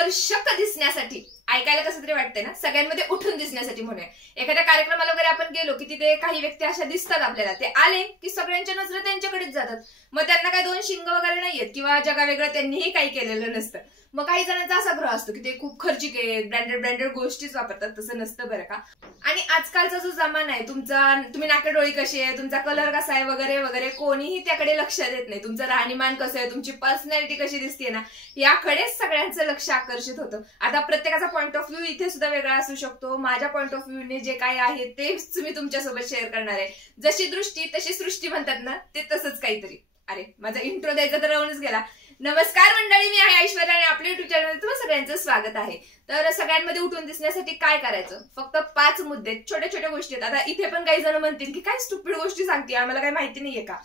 आकर्षक दिसण्यासाठी, ऐकायला कसं तरी वाटतंय ना, सगळ्यांमध्ये उठून दिसण्यासाठी म्हणूया. एखाद्या कार्यक्रमाला वगैरे आपण गेलो की तिथे काही व्यक्ती अशा दिसतात आपल्याला, ते आले की सगळ्यांच्या नजरा त्यांच्याकडेच जातात. मग त्यांना काही दोन शिंग वगैरे नाहीयेत किंवा जगा वेगळं त्यांनीही काही केलेलं नसतं. मग काही जणांचा असा ग्रह असतो की ते खूप खर्चिक आहेत, ब्रँडेड गोष्टीच वापरतात. तसं नसतं बरं का. आणि आजकालचा जो जमाना आहे, तुम्ही नाकेडोळी कशी आहे, तुमचा कलर कसा आहे वगैरे वगैरे, कोणीही त्याकडे लक्ष देत नाही. तुमचं राहणीमान कसं आहे, तुमची पर्सनॅलिटी कशी दिसते ना, याकडेच सगळ्यांचं लक्ष आकर्षित होतं. आता प्रत्येकाचा पॉईंट ऑफ व्ह्यू इथे सुद्धा वेगळा असू शकतो. माझ्या पॉईंट ऑफ व्ह्यूने जे काय आहे तेच मी तुमच्यासोबत शेअर करणार आहे. जशी दृष्टी तशी सृष्टी म्हणतात ना, ते तसंच काहीतरी. अरे माझा इंट्रो द्यायचा तर राहूनच गेला. नमस्कार मंडळी, मी आहे ऐश्वर्या आणि आपल्या युट्यूब चॅनलमध्ये तुम्हा सगळ्यांचं स्वागत आहे. तर सगळ्यांमध्ये उठून दिसण्यासाठी काय करायचं, फक्त 5 मुद्दे, छोट्या छोट्या गोष्टी आहेत. आता इथे पण काही जण म्हणतील की काय स्टुपिड गोष्टी सांगते, आम्हाला काही माहिती नाहीये का,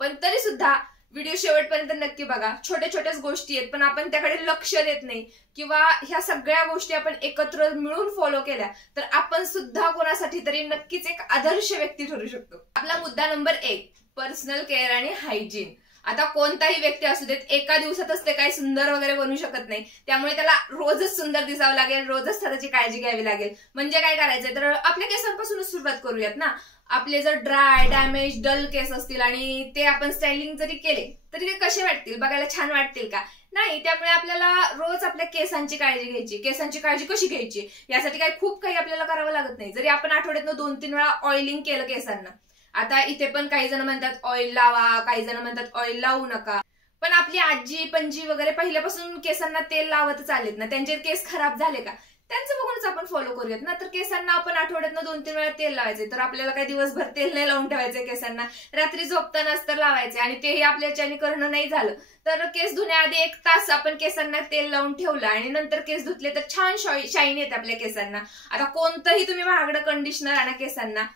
पण तरी सुद्धा व्हिडिओ शेवटपर्यंत नक्की बघा. छोट्या छोट्याच गोष्टी आहेत पण आपण त्याकडे लक्ष देत नाही, किंवा ह्या सगळ्या गोष्टी आपण एकत्र मिळून फॉलो केल्या तर आपण सुद्धा कोणासाठी तरी नक्कीच एक आदर्श व्यक्ती ठरू शकतो. आपला मुद्दा नंबर 1, पर्सनल केअर आणि हायजीन. आता कोणताही व्यक्ती असू देत, एका दिवसातच ते काही सुंदर वगैरे बनू शकत नाही. त्यामुळे त्याला रोजच सुंदर दिसावं लागेल, रोजच स्वतःची काळजी घ्यावी लागेल. म्हणजे काय करायचंय, तर आपल्या केसांपासूनच सुरुवात करूयात ना. आपले जर ड्राय, डॅमेज, डल केस असतील आणि ते आपण स्टायलिंग जरी केले तरी ते कसे वाटतील, बघायला छान वाटतील का? नाही. त्यामुळे आपल्याला रोज आपल्या केसांची काळजी घ्यायची. केसांची काळजी कशी घ्यायची यासाठी खूप काही आपल्याला करावं लागत नाही. जरी आपण आठवड्यातनं 2-3 वेळा ऑइलिंग केलं केसांना. आता इथे पण काही जण म्हणतात ऑइल लावा, काही जण म्हणतात ऑइल लावू नका. पण आपली आजी पणजी वगैरे पहिल्यापासून केसांना तेल लावतच आलेत ना. त्यांचे केस खराब झाले का, त्यांचं बघूनच आपण फॉलो करूयात ना. तर केसांना आपण आठवड्यातनं 2-3 वेळा तेल लावायचे. तर आपल्याला काही दिवसभर तेल नाही लावून ठेवायचे केसांना, रात्री झोपतानाच तर लावायचे. आणि तेही आपल्याच्याने करणं नाही झालं तर केस धुण्याआधी 1 तास आपण केसांना तेल लावून ठेवलं आणि नंतर केस धुतले तर छान शाईन येते आपल्या केसांना. आता कोणतंही तुम्ही महागडं कंडिशनर आणा केसांना,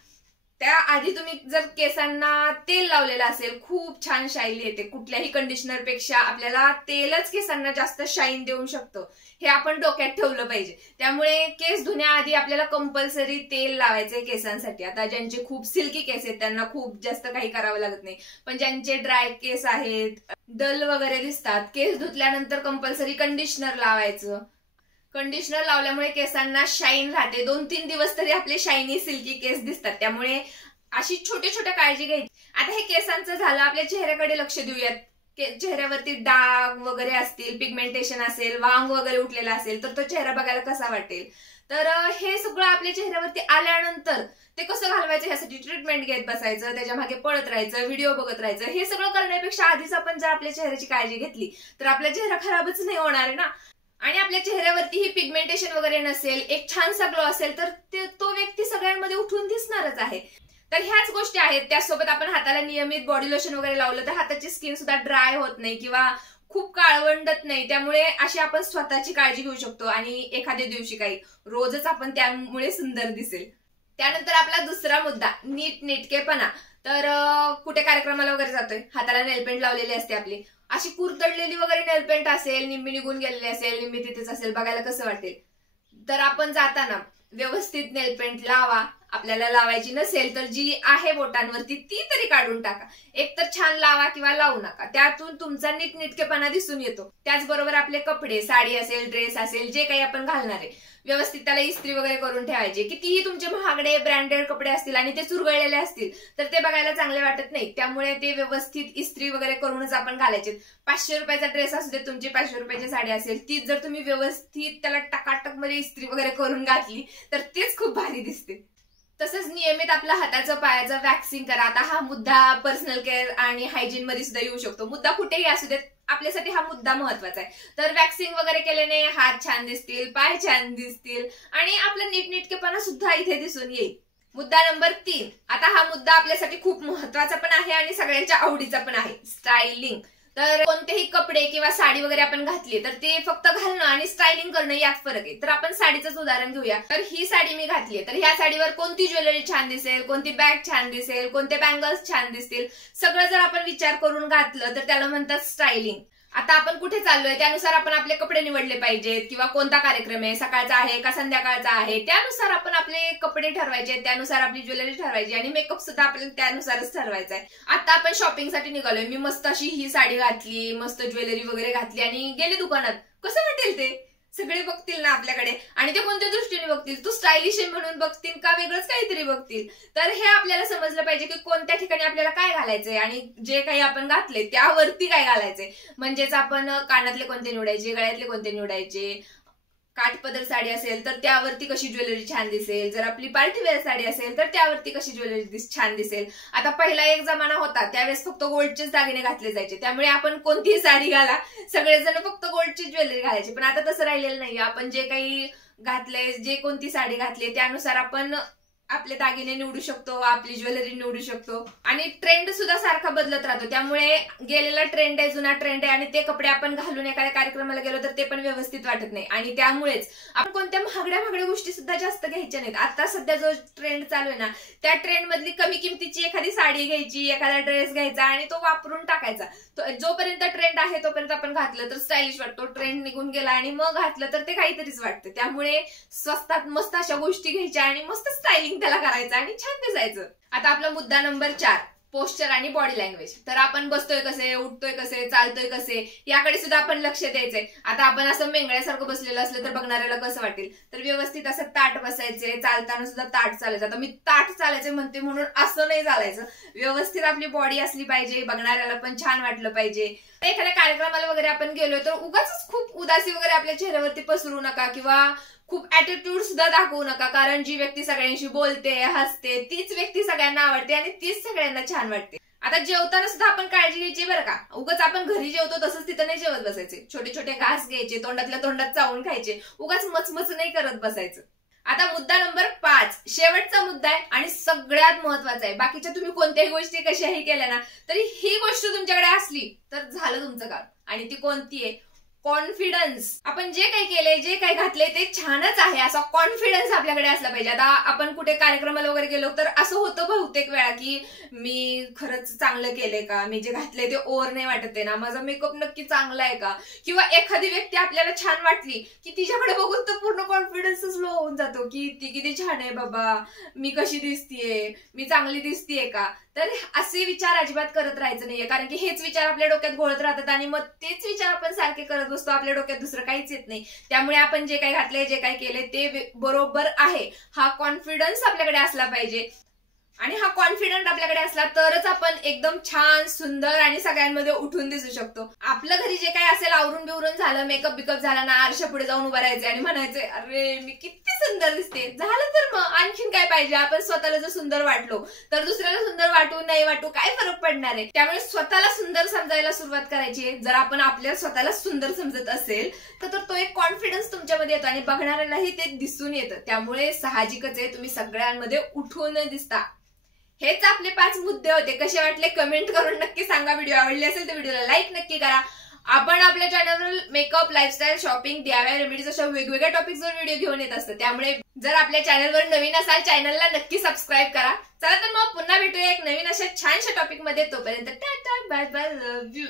त्याआधी तुम्ही जर केसांना तेल लावलेलं असेल, खूप छान शाईन येते. कुठल्याही कंडिशनर पेक्षा आपल्याला तेलच केसांना जास्त शाईन देऊ शकतं, हे आपण डोक्यात ठेवलं पाहिजे. त्यामुळे केस धुण्याआधी आपल्याला कंपल्सरी तेल लावायचंय केसांसाठी. आता ज्यांचे खूप सिल्की केस आहेत त्यांना खूप जास्त काही करावं लागत नाही, पण ज्यांचे ड्राय केस आहेत, डल वगैरे दिसतात, केस धुतल्यानंतर कंपल्सरी कंडिशनर लावायचं. कंडिशनर लावल्यामुळे केसांना शाईन राहते. 2-3 दिवस तरी आपले शायनी सिल्की केस दिसतात. त्यामुळे अशी छोट्या छोट्या काळजी घ्यायची. आता हे केसांचं झालं. आपल्या चेहऱ्याकडे लक्ष देऊयात. चेहऱ्यावरती डाग वगैरे असतील, पिगमेंटेशन असेल, वांग वगैरे उठलेला असेल तर तो चेहरा बघायला कसा वाटेल. तर हे सगळं आपल्या चेहऱ्यावरती आल्यानंतर ते कसं घालवायचं ह्यासाठी ट्रीटमेंट घेत बसायचं, त्याच्या मागे पळत राहायचं, व्हिडिओ बघत राहायचं. हे सगळं करण्यापेक्षा आधीच आपण जर आपल्या चेहऱ्याची काळजी घेतली तर आपला चेहरा खराबच नाही होणार आहे ना. आणि आपल्या चेहऱ्यावरती ही पिगमेंटेशन वगैरे नसेल, एक छानसा ग्लो असेल तर तो व्यक्ती सगळ्यांमध्ये उठून दिसणारच आहे. तर ह्याच गोष्टी आहेत. त्यासोबत आपण हाताला नियमित बॉडी लोशन वगैरे लावलं तर हाताची स्किन सुद्धा ड्राय होत नाही किंवा खूप काळवंडत नाही. त्यामुळे अशी आपण स्वतःची काळजी घेऊ शकतो आणि एखाद्या दिवशी काही रोजच आपण त्यामुळे सुंदर दिसेल. त्यानंतर आपला दुसरा मुद्दा, नीटनेटकेपणा. तर कुठे कार्यक्रमाला वगैरे जातोय, हाताला नेलपेंट लावलेली असते आपली, अशी कुरतडलेली वगैरे नेलपेंट असेल, निम्मी निघून गेलेली असेल, निम्मी तिथेच असेल, बघायला कसं वाटेल. तर आपण जाताना व्यवस्थित नेलपेंट लावा. आपल्याला लावायची नसेल तर जी आहे बोटांवरती ती तरी काढून टाका. एक तर छान लावा किंवा लावू नका, त्यातून तुमचा नीटनेटकेपणा दिसून येतो. त्याचबरोबर आपले कपडे, साडी असेल, ड्रेस असेल, जे काही आपण घालणार आहे, व्यवस्थित त्याला इस्त्री वगैरे करून ठेवायचे. कितीही तुमचे महागडे ब्रँडेड कपडे असतील आणि ते चुरगळलेले असतील तर ते बघायला चांगले वाटत नाही. त्यामुळे ते व्यवस्थित इस्त्री वगैरे करूनच आपण घालायचे. 500 रुपयाचा ड्रेस असू दे, तुमची 500 रुपयाची साडी असेल, तीच जर तुम्ही व्यवस्थित त्याला टकाटक मध्ये इस्त्री वगैरे करून घातली तर तेच खूप भारी दिसते. तसंच नियमित आपल्या हाताचं पायाचं वॅक्सिंग करा. आता हा मुद्दा पर्सनल केअर आणि हायजीन मध्ये सुद्धा येऊ शकतो. मुद्दा कुठेही असू देत, आपल्यासाठी हा मुद्दा महत्वाचा आहे. तर वॅक्सिंग वगैरे केल्याने हात छान दिसतील, पाय छान दिसतील आणि आपला नीटनेटकेपणा सुद्धा इथे दिसून येईल. मुद्दा नंबर 3. आता हा मुद्दा आपल्यासाठी खूप महत्वाचा पण आहे आणि सगळ्यांच्या आवडीचा पण आहे, स्टायलिंग. तर कोणतेही कपडे किंवा साडी वगैरे आपण घातली तर ते फक्त घालणं आणि स्टायलिंग करणं यात फरक आहे. तर आपण साडीचंच उदाहरण घेऊया. तर ही साडी मी घातली तर ह्या साडीवर कोणती ज्वेलरी छान दिसेल, कोणती बॅग छान दिसेल, कोणते बँगल्स छान दिसतील, सगळं जर आपण विचार करून घातलं तर त्याला म्हणतात स्टायलिंग. आता आपण कुठे चाललोय त्यानुसार आपण आपले कपडे निवडले पाहिजेत, किंवा कोणता कार्यक्रम आहे, सकाळचा आहे का संध्याकाळचा आहे, त्यानुसार आपण आपले कपडे ठरवायचे, त्यानुसार आपली ज्वेलरी ठरवायची आणि मेकअप सुद्धा आपल्याला त्यानुसारच ठरवायचा आहे. आता आपण शॉपिंगसाठी निघालोय, मी मस्त अशी ही साडी घातली, मस्त ज्वेलरी वगैरे घातली आणि गेले दुकानात, कसं वाटेल ते? सगळे बघतील ना आपल्याकडे, आणि ते कोणत्या दृष्टीने बघतील? तू स्टायलिश आहे म्हणून बघतील का वेगळंच काहीतरी बघतील? तर हे आपल्याला समजलं पाहिजे की कोणत्या ठिकाणी आपल्याला काय घालायचंय आणि जे काही आपण घातले त्यावरती काय घालायचंय. म्हणजेच आपण कानातले कोणते निवडायचे, गळ्यातले कोणते निवडायचे, काठपदर साडी असेल तर त्यावरती कशी ज्वेलरी छान दिसेल, जर आपली पार्टीवेअर साडी असेल तर त्यावरती कशी ज्वेलरी छान दिसेल. आता पहिला एक जमाना होता त्यावेळेस फक्त गोल्डचेच दागिने घातले जायचे, त्यामुळे आपण कोणतीही साडी घाला सगळेजण फक्त गोल्डची ज्वेलरी घालायची. पण आता तसं राहिलेलं नाही. आपण जे काही घातले, जे कोणती साडी घातली त्यानुसार आपण आपले दागिने निवडू शकतो, आपली ज्वेलरी निवडू शकतो. आणि ट्रेंड सुद्धा सारखा बदलत राहतो, त्यामुळे गेलेला ट्रेंड आहे, जुना ट्रेंड आहे, आणि ते कपडे आपण घालून एखाद्या कार्यक्रमाला गेलो तर ते पण व्यवस्थित वाटत नाही. आणि त्यामुळेच आपण कोणत्या महागड्या गोष्टी सुद्धा जास्त घ्यायच्या नाहीत. आता सध्या जो ट्रेंड चालू आहे ना, त्या ट्रेंड मधली कमी किमतीची एखादी साडी घ्यायची, एखादा ड्रेस घ्यायचा आणि तो वापरून टाकायचा. जोपर्यंत ट्रेंड आहे तोपर्यंत आपण घातलं तर स्टायलिश वाटतो, ट्रेंड निघून गेला आणि मग घातलं तर ते काहीतरीच वाटतं. त्यामुळे स्वस्तात मस्त अशा गोष्टी घ्यायच्या आणि मस्त स्टायलिंग त्याला करायचं आणि छान दिसायचं. आता आपला मुद्दा नंबर 4, पोस्चर आणि बॉडी लँग्वेज. तर आपण बसतोय कसे, उठतोय कसे, चालतोय कसे, याकडे सुद्धा आपण लक्ष द्यायचंय. आता आपण असं मेंगळ्यासारखं बसलेलं असलं तर बघणाऱ्याला कसं वाटेल? तर व्यवस्थित असं ताट बसायचे, चालताना सुद्धा ताट चालायचं. आता मी ताट चालायचे म्हणते म्हणून असं नाही चालायचं. व्यवस्थित आपली बॉडी असली पाहिजे, बघणाऱ्याला पण छान वाटलं पाहिजे. एखाद्या कार्यक्रमाला वगैरे आपण गेलोय तर उगाच खूप उदासी वगैरे आपल्या चेहऱ्यावरती पसरू नका किंवा खूप ऍटिट्यूड सुद्धा दाखवू नका, कारण जी व्यक्ती सगळ्यांशी बोलते, हसते, तीच व्यक्ती सगळ्यांना आवडते आणि तीच सगळ्यांना छान वाटते. आता जेवताना सुद्धा आपण काळजी घ्यायची बरं का. उगाच आपण घरी जेवतो तसंच तिथं नाही जेवत बसायचे. छोटे छोटे घास घ्यायचे, तोंडातल्या तोंडात चावून खायचे, उगाच मचमच नाही करत बसायचं. आता मुद्दा नंबर 5, शेवटचा मुद्दा आहे आणि सगळ्यात महत्वाचा आहे. बाकीच्या तुम्ही कोणत्याही गोष्टी कशाही केल्या ना तरी ही गोष्ट तुमच्याकडे असली तर झालं तुमचं काम. आणि ती कोणती आहे? कॉन्फिडन्स. आपण जे काही केले, जे काही घातले ते छानच आहे असा कॉन्फिडन्स आपल्याकडे असला पाहिजे. आता आपण कुठे कार्यक्रमाला वगैरे गेलो तर असं होतं बहुतेक वेळा की मी खरंच चांगलं केलंय का, मी जे घातले ते ओव्हर नाही वाटत आहे ना, माझा मेकअप नक्की चांगला आहे का, किंवा एखादी व्यक्ती आपल्याला छान वाटली की तिच्याकडे बघून तर पूर्ण कॉन्फिडन्सच लो होऊन जातो की ती किती छान आहे बाबा, मी कशी दिसतीये, मी चांगली दिसतीये का. तर असे विचार अजिबात करत राहायचं नाहीये, कारण की हेच विचार आपल्या डोक्यात घोळत राहतात आणि मग तेच विचार आपण सारखे करत बसतो, आपल्या डोक्यात दुसरं काहीच येत नाही. त्यामुळे आपण जे काही घातलंय, जे काही केलंय ते बरोबर आहे हा कॉन्फिडन्स आपल्याकडे असला पाहिजे. आणि हा कॉन्फिडंट आपल्याकडे असला तरच आपण एकदम छान, सुंदर आणि सगळ्यांमध्ये उठून दिसू शकतो. आपलं घरी जे काही असेल आवरून बिवरून झालं, मेकअप बिकअप झाला ना, आरशा पुढे जाऊन उभं राहायचे आणि म्हणायचे अरे मी किती सुंदर दिसते. झालं तर मग आणखीन काय पाहिजे? आपण स्वतःला जर सुंदर वाटलो तर दुसऱ्याला सुंदर वाटू नाही वाटू काय फरक पडणार आहे? त्यामुळे स्वतःला सुंदर समजायला सुरुवात करायची. जर आपण आपल्या स्वतःला सुंदर समजत असेल तर तो एक कॉन्फिडन्स तुमच्यामध्ये येतो आणि बघणाऱ्यालाही ते दिसून येतं. त्यामुळे साहजिकच आहे तुम्ही सगळ्यांमध्ये उठून दिसता. हेच आपले 5 मुद्दे होते. कसे वाटले कमेंट करून नक्की सांगा. व्हिडिओ आवडली असेल तर व्हिडिओला लाईक नक्की करा. आपण आपल्या चॅनलवर makeup, lifestyle, shopping, DIY remedies अशा वेगवेगळ्या टॉपिक्सवर व्हिडिओ घेऊन येत असतात. त्यामुळे जर आपल्या चॅनलवर नवीन असाल चॅनलला नक्की सबस्क्राईब करा. चला तर मग पुन्हा भेटूया एक नवीन अशा छानशा टॉपिक मध्ये. तोपर्यंत tata, bye bye, love you.